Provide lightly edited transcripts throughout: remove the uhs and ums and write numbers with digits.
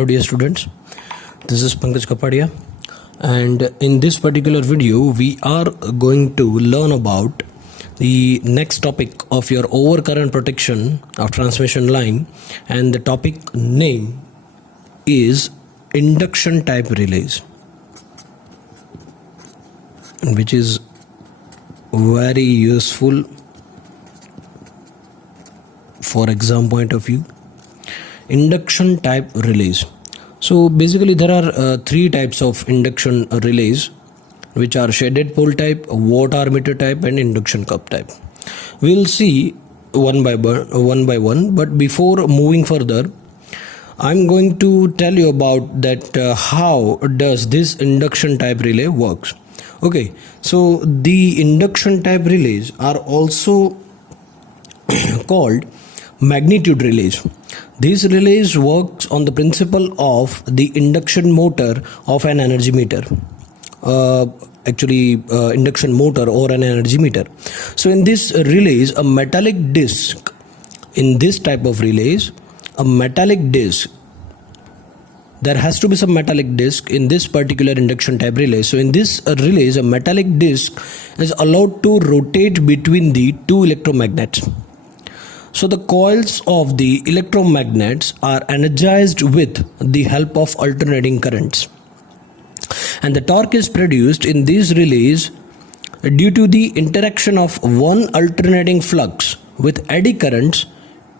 Hello dear students, this is Pankaj Kapadia, and in this particular video we are going to learn about the next topic of your overcurrent protection of transmission line, and the topic name is induction type relays, which is very useful for exam point of view. Induction type relays. So basically there are three types of induction relays, which are shaded pole type, watt ammeter type, and induction cup type. We'll see one by one, but before moving further, I'm going to tell you about that how does this induction type relay works. Okay, so the induction type relays are also called magnitude relays. These relays works on the principle of the induction motor of an energy meter. Induction motor or an energy meter. So in this relays, a metallic disc, in this type of relays, a metallic disc, there has to be some metallic disc in this particular induction type relay. So in this relays, a metallic disc is allowed to rotate between the two electromagnets. So the coils of the electromagnets are energized with the help of alternating currents, and the torque is produced in these relays due to the interaction of one alternating flux with eddy currents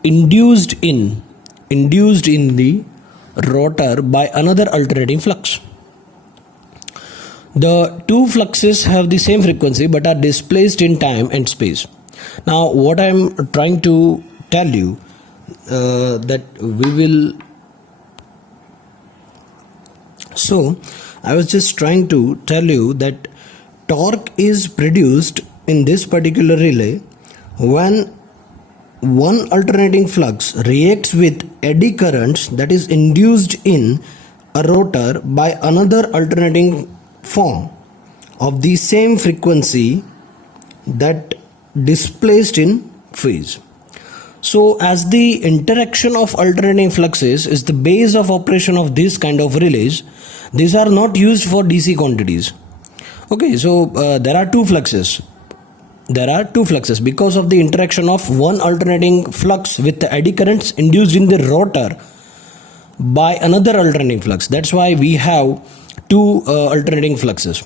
induced in the rotor by another alternating flux. The two fluxes have the same frequency but are displaced in time and space. Now what I am trying to tell you that we will, so I was just trying to tell you that torque is produced in this particular relay when one alternating flux reacts with eddy currents that is induced in a rotor by another alternating form of the same frequency that displaced in phase. So as the interaction of alternating fluxes is the base of operation of this kind of relays, these are not used for DC quantities. Okay, so there are two fluxes. Because of the interaction of one alternating flux with the eddy currents induced in the rotor by another alternating flux. That's why we have two alternating fluxes.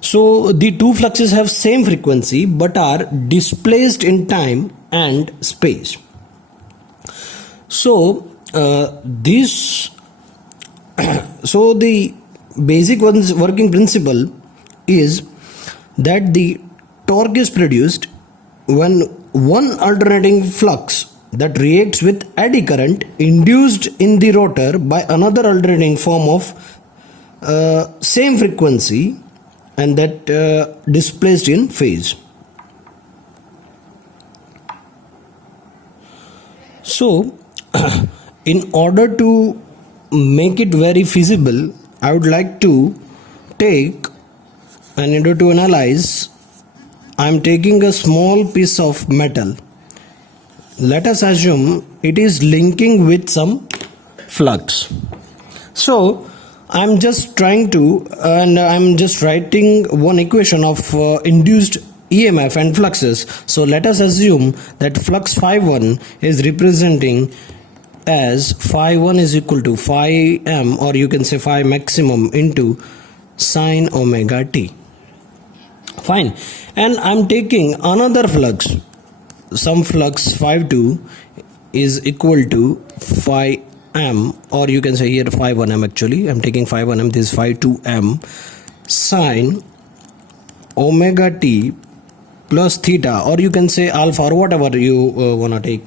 So the two fluxes have same frequency but are displaced in time and space. So so the basic working principle is that the torque is produced when one alternating flux that reacts with eddy current induced in the rotor by another alternating form of same frequency and that displaced in phase. So in order to make it very feasible, I would like to take, and in order to analyze, I am taking a small piece of metal. Let us assume it is linking with some flux. So I'm just trying to, and I'm just writing one equation of induced EMF and fluxes. So let us assume that flux phi1 is representing as phi1 is equal to phi m, or you can say phi maximum, into sine omega t. Fine. And I'm taking another flux, some flux phi2 is equal to phi m, or you can say here phi 1m. Actually I'm taking phi 1m, this is phi 2m sine omega t plus theta, or you can say alpha, or whatever you wanna take.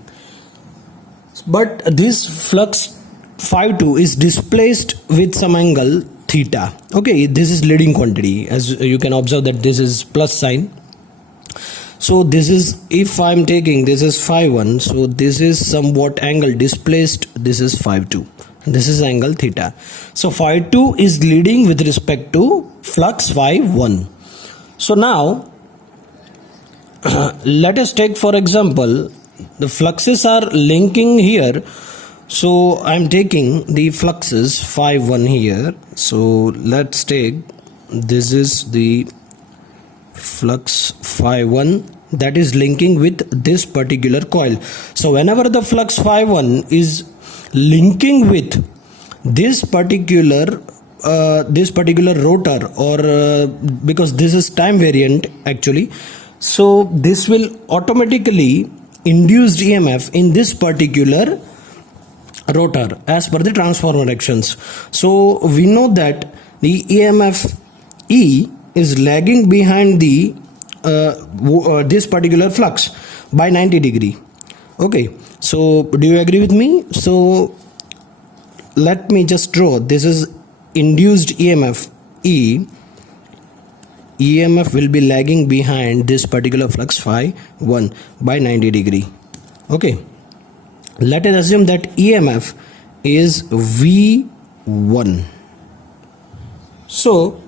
But this flux phi 2 is displaced with some angle theta. Okay, this is leading quantity, as you can observe that this is plus sign. So this is, if I'm taking, this is phi 1, so this is somewhat angle displaced, this is phi 2, this is angle theta. So phi 2 is leading with respect to flux phi 1. So now let us take, for example, the fluxes are linking here So I'm taking the fluxes phi 1 here. So let's take, this is the flux phi 1 that is linking with this particular coil. So whenever the flux phi 1 is linking with this particular rotor, or because this is time variant actually, so this will automatically induce EMF in this particular rotor as per the transformer actions. So we know that the EMF E is lagging behind the this particular flux by 90 degree. Okay, so do you agree with me? So let me just draw, this is induced EMF E. EMF will be lagging behind this particular flux phi 1 by 90 degree. Okay, let us assume that EMF is V1. So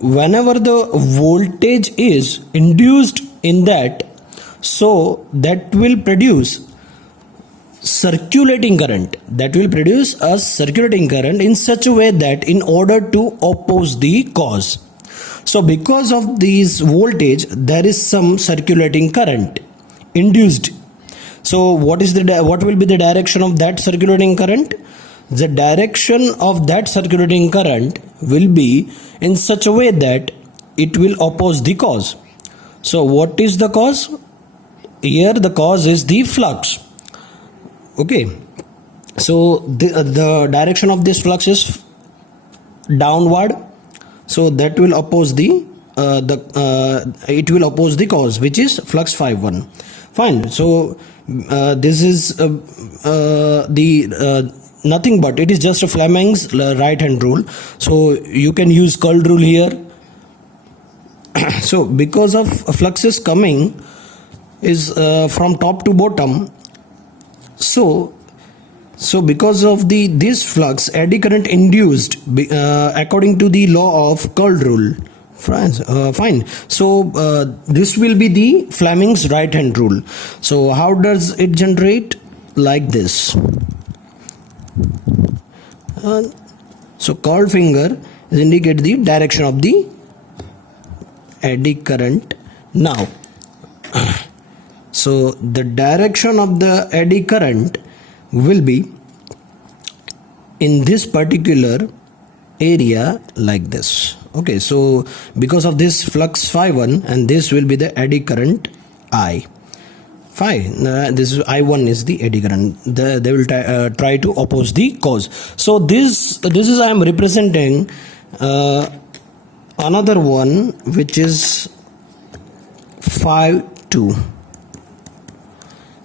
whenever the voltage is induced in that, so that will produce circulating current, in such a way that in order to oppose the cause. So because of this voltage there is some circulating current induced. So what will be the direction of that circulating current? The direction of that circulating current will be in such a way that it will oppose the cause. So what is the cause? Here the cause is the flux. Okay, so the direction of this flux is downward, so that will oppose it will oppose the cause, which is flux phi 1. Fine. So this is nothing but it is just a Fleming's right hand rule. So you can use curl rule here. So because of fluxes coming is from top to bottom, so because of this flux, eddy current induced according to the law of curl rule. Fine. So this will be the Fleming's right hand rule. So how does it generate? Like this. So curled finger indicate the direction of the eddy current. Now so the direction of the eddy current will be in this particular area like this. Okay, so because of this flux phi 1, and this will be the eddy current I. Fine, this is I1 is the eddy current. They will try to oppose the cause. So this is I am representing another one, which is phi 2.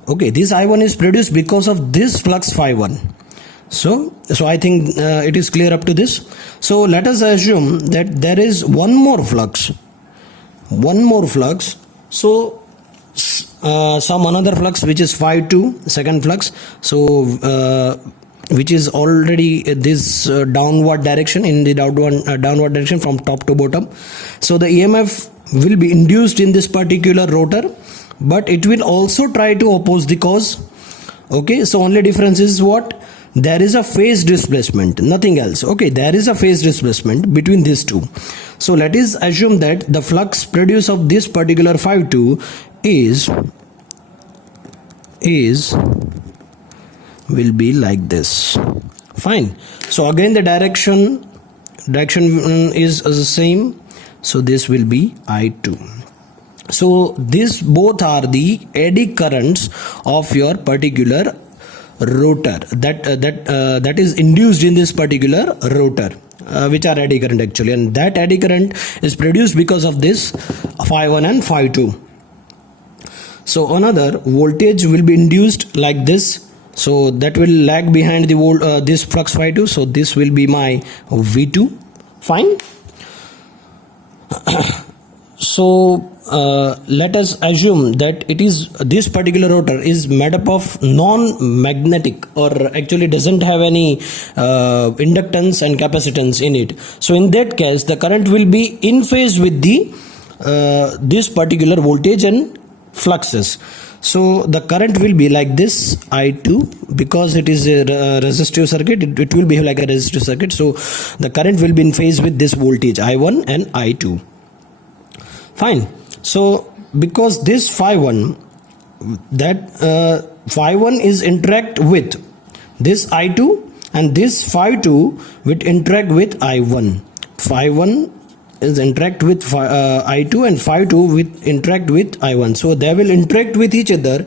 Okay, this I1 is produced because of this flux phi 1. So I think it is clear up to this. So let us assume that there is one more flux. So some another flux, which is phi 2, second flux. So which is already this downward direction, in the downward direction from top to bottom. So the EMF will be induced in this particular rotor, but it will also try to oppose the cause. Okay, so only difference is what? There is a phase displacement, nothing else. Okay, there is a phase displacement between these two. So let us assume that the flux produced of this particular phi 2 is will be like this. Fine. So again the direction is the same. So this will be I2. So these both are the eddy currents of your particular rotor that is induced in this particular rotor, which are eddy current actually, and that eddy current is produced because of this phi 1 and phi 2. So another voltage will be induced like this, so that will lag behind the this flux phi 2. So this will be my V2. Fine. So let us assume that it is this particular rotor is made up of non-magnetic, or actually doesn't have any inductance and capacitance in it. So in that case the current will be in phase with the this particular voltage and fluxes. So the current will be like this, I2, because it is a resistive circuit, it will behave like a resistive circuit. So the current will be in phase with this voltage I1 and I2. Fine. So because this phi1, that phi1 is interact with this I2, and this phi2 will interact with I1. Phi1 is interact with I2 and phi2 will interact with I1. So they will interact with each other.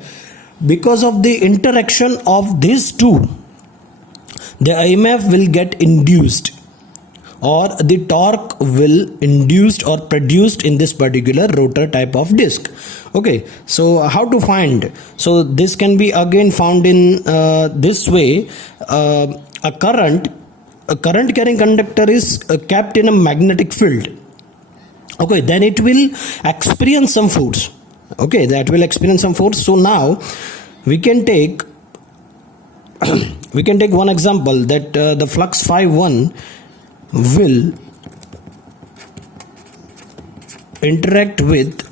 Because of the interaction of these two, the EMF will get induced, or the torque will induced or produced in this particular rotor type of disc. Okay, so how to find? So this can be again found in this way. A current carrying conductor is kept in a magnetic field. Okay, then it will experience some force. Okay, that will experience some force. So now we can take one example, that the flux phi1 will interact with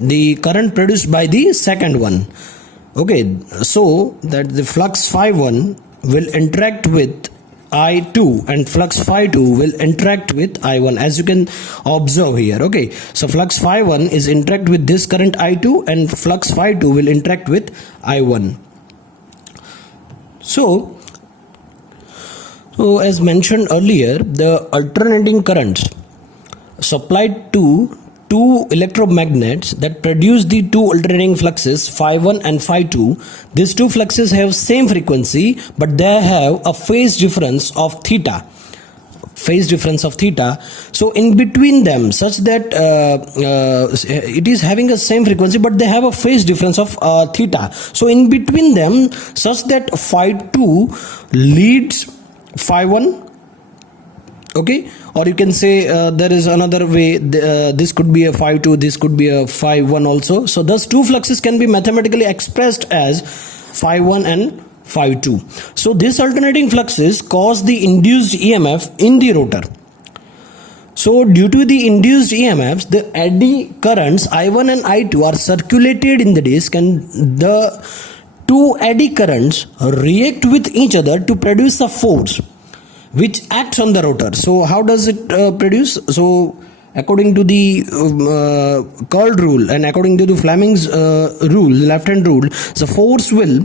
the current produced by the second one. Okay, so that the flux phi1 will interact with I2 and flux phi2 will interact with I1, as you can observe here. Okay, so flux phi1 is interact with this current I2 and flux phi2 will interact with I1. So as mentioned earlier, the alternating currents supplied to two electromagnets that produce the two alternating fluxes phi1 and phi2. These two fluxes have same frequency, but they have a phase difference of theta. So in between them, such that it is having a same frequency, but they have a phase difference of theta. So in between them, such that phi2 leads phi1. Okay, or you can say there is another way, this could be a phi2, this could be a phi1 also. So thus two fluxes can be mathematically expressed as phi1 and phi2. So these alternating fluxes cause the induced EMF in the rotor. So due to the induced EMFs, the eddy currents I1 and I2 are circulated in the disc, and the two eddy currents react with each other to produce a force which acts on the rotor. So how does it produce? So according to the curled rule and according to the Fleming's rule, left hand rule, the force will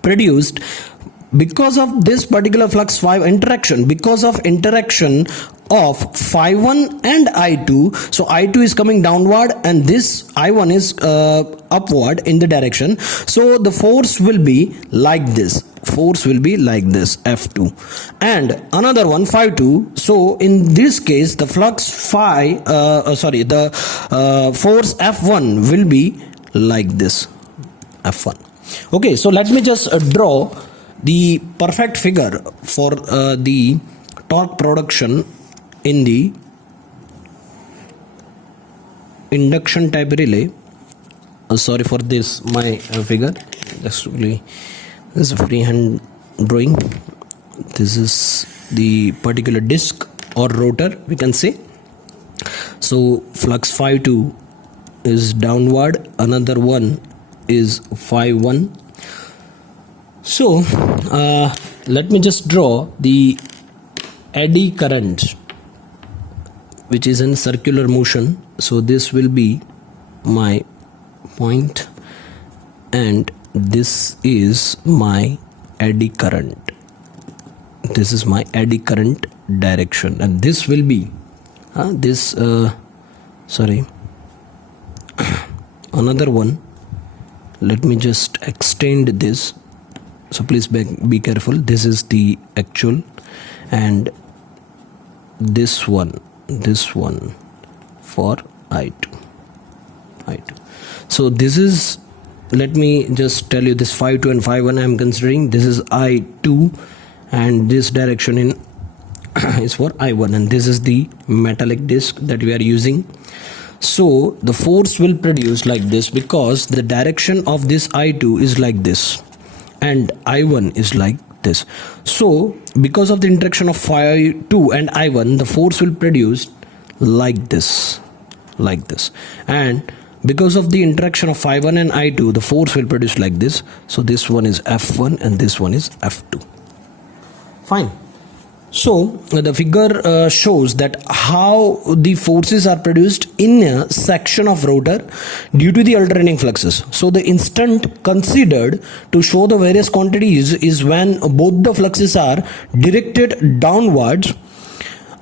produced because of this particular flux phi interaction, because of interaction of phi1 and I2. So I2 is coming downward and this I1 is upward in the direction. So the force will be like this. F2, and another one phi2. So in this case, the flux the force F1 will be like this, F1. Okay, so let me just draw the perfect figure for the torque production in the induction type relay. Sorry for this, my figure. Just really, this is a freehand drawing. This is the particular disc or rotor, we can say. So flux phi2 is downward, another one is phi1. So let me just draw the eddy current which is in circular motion. So this will be my point and this is my eddy current. This is my eddy current direction, and this will be another one. Let me just extend this, so please be careful. This is the actual, and this one for I2. So this is, let me just tell you, this phi2 and phi1 I am considering. This is I2 and this direction in is for I1, and this is the metallic disc that we are using. So the force will produce like this because the direction of this I2 is like this and I1 is like this. So because of the interaction of phi2 and I1, the force will produce like this, and because of the interaction of phi1 and I2, the force will produce like this. So this one is F1 and this one is F2. Fine. So the figure shows that how the forces are produced in a section of rotor due to the alternating fluxes. So the instant considered to show the various quantities is when both the fluxes are directed downwards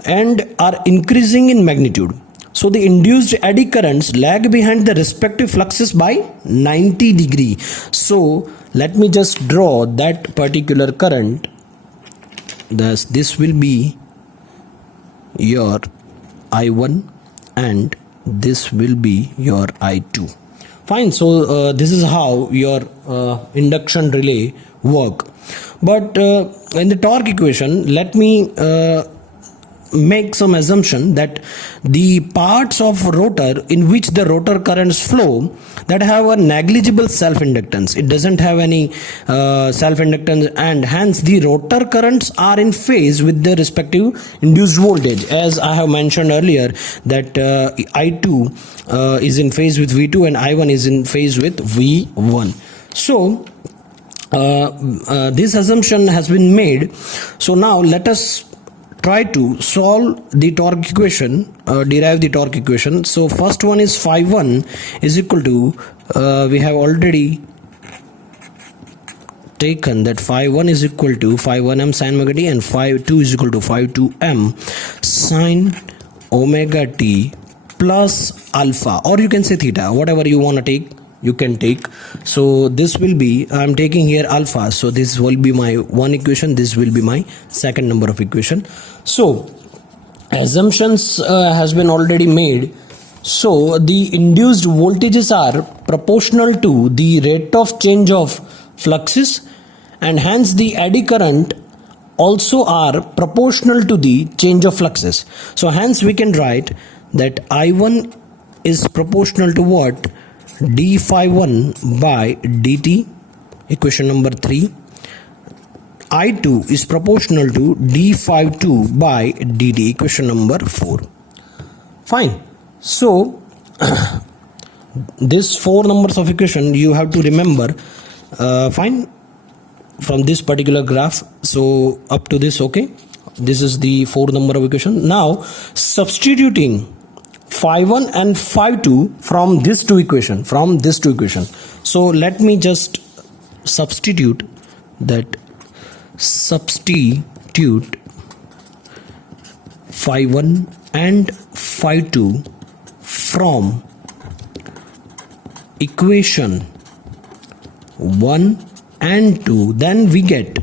and are increasing in magnitude. So the induced eddy currents lag behind the respective fluxes by 90 degree. So let me just draw that particular current. Thus this will be your I1 and this will be your I2. Fine. So this is how your induction relay work. But in the torque equation, let me make some assumption that the parts of rotor in which the rotor currents flow that have a negligible self-inductance, it doesn't have any self-inductance, and hence the rotor currents are in phase with the respective induced voltage. As I have mentioned earlier that I2 is in phase with V2 and I1 is in phase with V1. So this assumption has been made. So now let us try to solve the torque equation, derive the torque equation. So first one is phi1 is equal to, we have already taken that phi1 is equal to phi1m sin omega t and phi2 is equal to phi2m sin omega t plus alpha, or you can say theta, whatever you want to take you can take. So this will be, I am taking here alpha, so this will be my one equation, this will be my second number of equation. So assumptions has been already made. So the induced voltages are proportional to the rate of change of fluxes, and hence the eddy current also are proportional to the change of fluxes. So hence we can write that I1 is proportional to what? D phi1 by dt, equation number 3. I2 is proportional to d phi2 by dt, equation number 4. Fine. So this 4 numbers of equation you have to remember, fine, from this particular graph. So up to this, okay, this is the 4 number of equation. Now substituting phi1 and phi2 from this two equation, so let me just substitute phi1 and phi2 from equation 1 and 2, then we get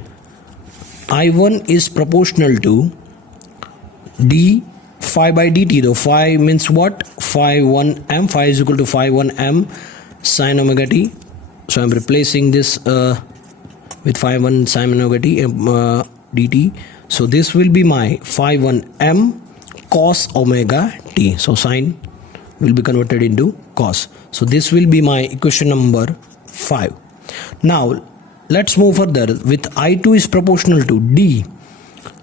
I1 is proportional to d phi by dt, though phi means what? Phi 1m, phi is equal to phi 1m sin omega t. So I am replacing this with phi 1 sin omega t dt. So this will be my phi 1m cos omega t. So sin will be converted into cos. So this will be my equation number 5. Now let's move further with I2 is proportional to d,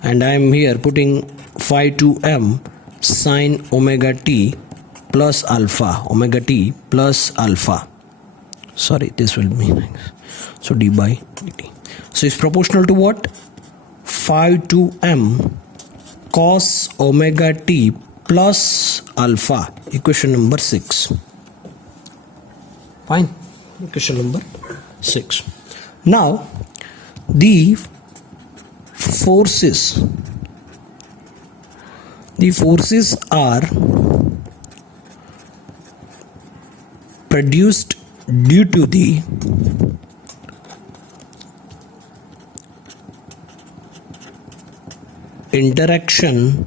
and I am here putting phi 2m sin omega t plus alpha, omega t plus alpha, sorry, this will be, so d by dt. So it's proportional to what? Phi 2m cos omega t plus alpha, equation number 6. Fine, equation number 6. Now the forces are produced due to the interaction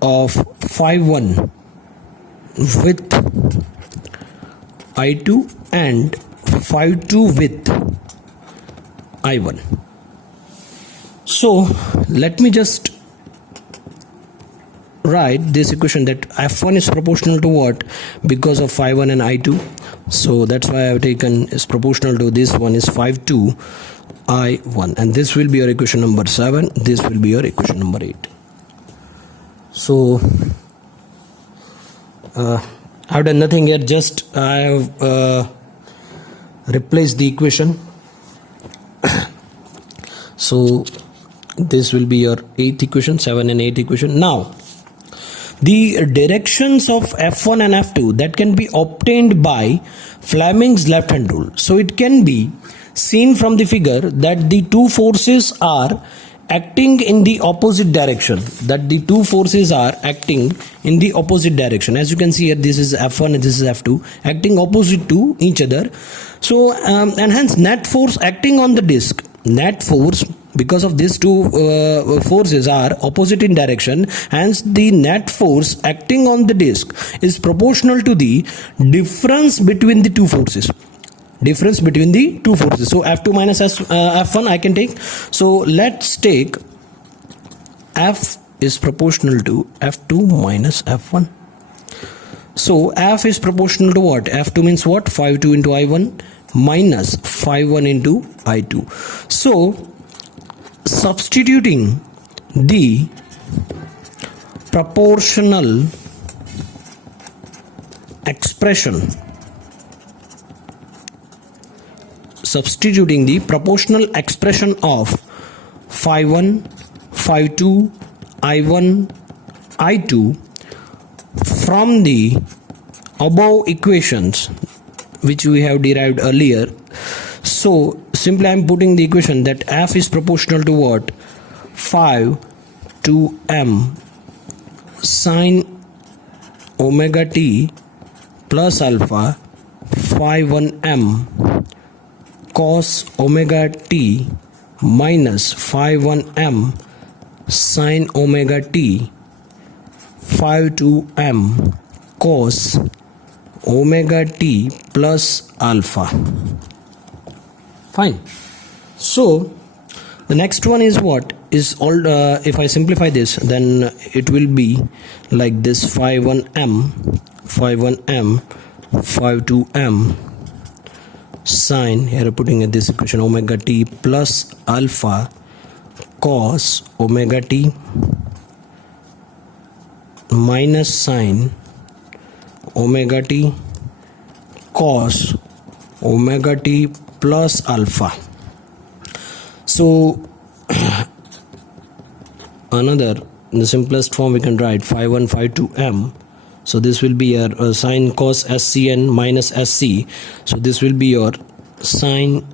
of phi 1 with I2 and phi 2 with I1. So let me just write this equation that F1 is proportional to what? Because of phi 1 and I2. So that's why I have taken is proportional to this one is phi 2 I1, and this will be your equation number 7, this will be your equation number 8. So I've done nothing here, just I have replaced the equation. So this will be your 8th equation, 7 and 8 equation. Now the directions of F1 and F2 that can be obtained by Fleming's left hand rule. So it can be seen from the figure that the two forces are acting in the opposite direction, as you can see here. This is F1 and this is F2 acting opposite to each other. So and hence net force acting on the disk, net force, because of these two forces are opposite in direction, hence the net force acting on the disk is proportional to the difference between the two forces. So F2 minus F1 I can take. So let's take F is proportional to F2 minus F1. So F is proportional to what? F2 means what? 5 2 into I1 minus 5 1 into I2. So substituting the proportional expression of phi 1, phi 2, I1, I2 from the above equations which we have derived earlier. So simply I am putting the equation that F is proportional to what? 5 to m sine omega t plus alpha phi 1m cos omega t minus phi 1m sine omega t 5 to m cos omega t plus alpha. Fine. So the next one is what? Is all if I simplify this, then it will be like this: phi 1m 5 to m sine, here I'm putting in this equation, omega t plus alpha cos omega t minus sine omega t cos omega t plus alpha. So another, in the simplest form, we can write phi 1 phi 2 m. So this will be your sine cos scn minus sc. So this will be your sine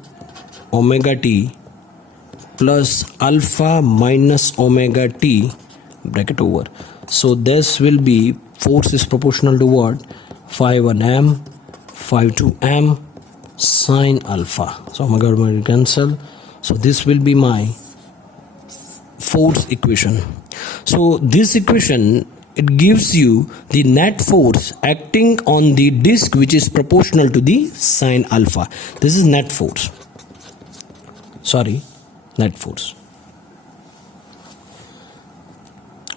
omega t plus alpha minus omega t bracket over. So this will be, force is proportional to what? Phi 1 m, phi 2 m sine alpha. So omega will cancel. So this will be my force equation. So this equation, it gives you the net force acting on the disk which is proportional to the sine alpha. This is net force.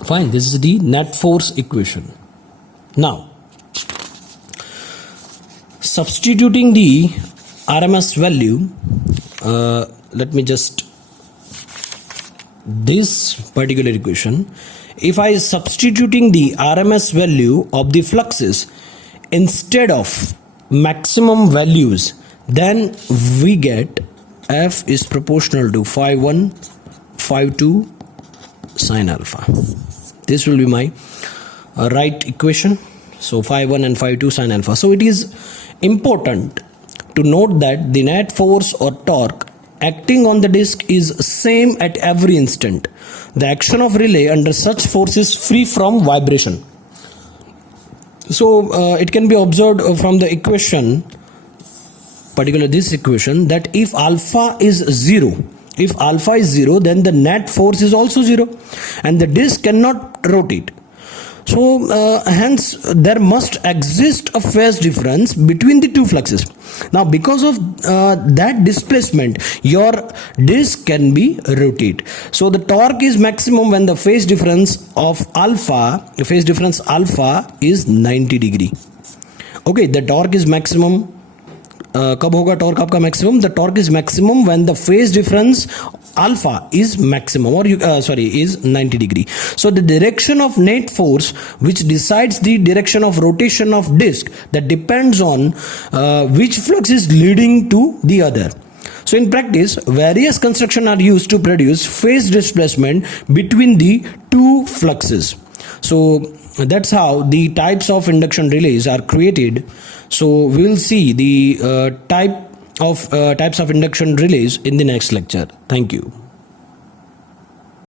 Fine, this is the net force equation. Now, substituting the RMS value, let me just, this particular equation, if I substituting the RMS value of the fluxes instead of maximum values, then we get F is proportional to phi 1 phi 2 sine alpha. This will be my right equation. So phi 1 and phi 2 sine alpha. So it is important to note that the net force or torque acting on the disk is same at every instant. The action of relay under such force is free from vibration. So it can be observed from the equation, particularly this equation, that if alpha is 0, then the net force is also 0 and the disk cannot rotate. So hence there must exist a phase difference between the two fluxes. Now because of that displacement, your disk can be rotate. So the torque is maximum when the phase difference alpha is 90 degree. Okay, the torque is maximum. कब होगा torque आपका maximum? The torque is maximum when the phase difference alpha is maximum, or is 90 degree. So the direction of net force, which decides the direction of rotation of disk, that depends on which flux is leading to the other. So in practice, various constructions are used to produce phase displacement between the two fluxes. So that's how the types of induction relays are created. So we'll see the types of induction relays in the next lecture. Thank you.